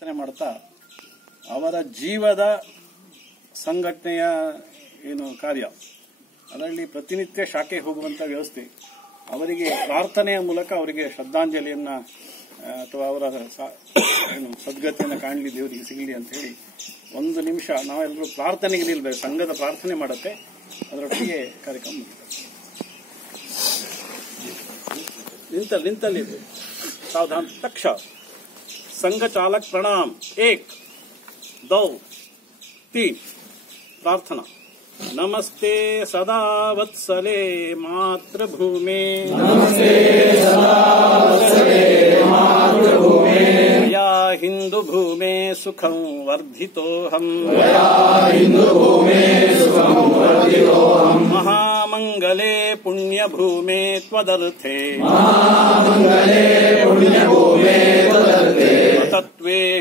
ಪ್ರಾರ್ಥನೆ ಮಾಡ್ತಾ ಅವರ ಜೀವದ ಸಂಘಟನೆಯ ಏನು ಕಾರ್ಯ, ಅದರಲ್ಲಿ ಪ್ರತಿನಿತ್ಯ ಶಾಖೆ ಹೋಗುವಂಥ ವ್ಯವಸ್ಥೆ, ಅವರಿಗೆ ಪ್ರಾರ್ಥನೆಯ ಮೂಲಕ ಅವರಿಗೆ ಶ್ರದ್ಧಾಂಜಲಿಯನ್ನ ಅಥವಾ ಅವರ ಏನು ಸದ್ಗತಿಯನ್ನು ಕಾಣಲಿ, ದೇವರಿಗೆ ಸಿಗಲಿ ಅಂತ ಹೇಳಿ ಒಂದು ನಿಮಿಷ ನಾವೆಲ್ಲರೂ ಪ್ರಾರ್ಥನೆಗೆ ನಿಲ್ಬೇಕು, ಸಂಘದ ಪ್ರಾರ್ಥನೆ ಮಾಡುತ್ತೆ, ಅದರೊಟ್ಟಿಗೆ ಕಾರ್ಯಕ್ರಮ ನಿಂತಲ್ಲಿ ನಿಂತಲ್ಲಿ ಸಾವಧಾನ, ತಕ್ಷ. संघ चालक प्रणाम। एक दो तीन। प्रार्थना। नमस्ते सदा वत्सले मातृभूमे। नमस्ते सदा वत्सले मातृभूमे या हिंदू भूमे सुखं वर्धितोऽहम्। महामङ्गले पुण्यभूमे त्वदर्थे। तत्त्वेशकायो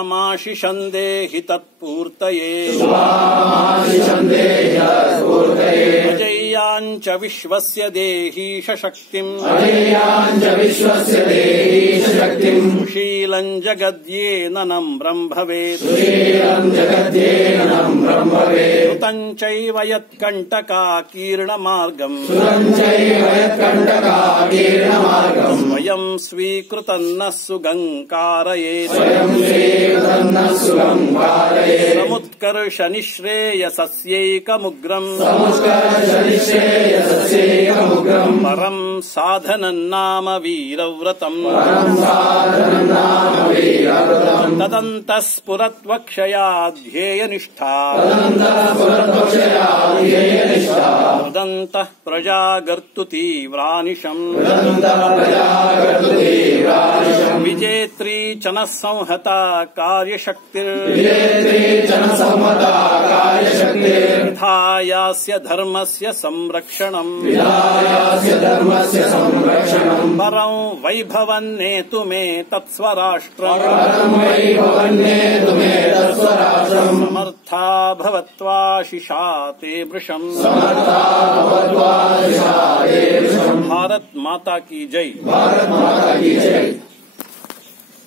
शुभामाशिषन्देहि तत्पूर्तये। अजय्याञ्च विश्वस्य देहीश शक्तिम्। शक्तिम् सुशीलम् जगद्येनम् ब्रह्मवेत्। सुशीलम् जगद्येनम् ब्रह्मवेत्। सुतम् चैव यत्कण्टकाकीर्णमार्गम्। भवेत् चैव यत्कण्टकाकीर्णमार्गम्। स्वयम् स्वीकृतम् न सुगङ्कारये समुत्कर्ष निःश्रेयसस्यैकमुग्रम् परम् साधनम् नाम वीरव्रतम्। तदन्तः स्फुरत्वक्षया ध्येयनिष्ठा तदन्तः प्रजागर्तु तीव्रानिशम् विजेत्री च नः संहता कार्यशक्तिर्विधायास्य धर्मस्य संरक्षणम्। परम् वैभवन्नेतु मे तत्स्वराष्ट्रम्। समर्था भवत्वाशिषा ते वृषम्। भारत माता की जय।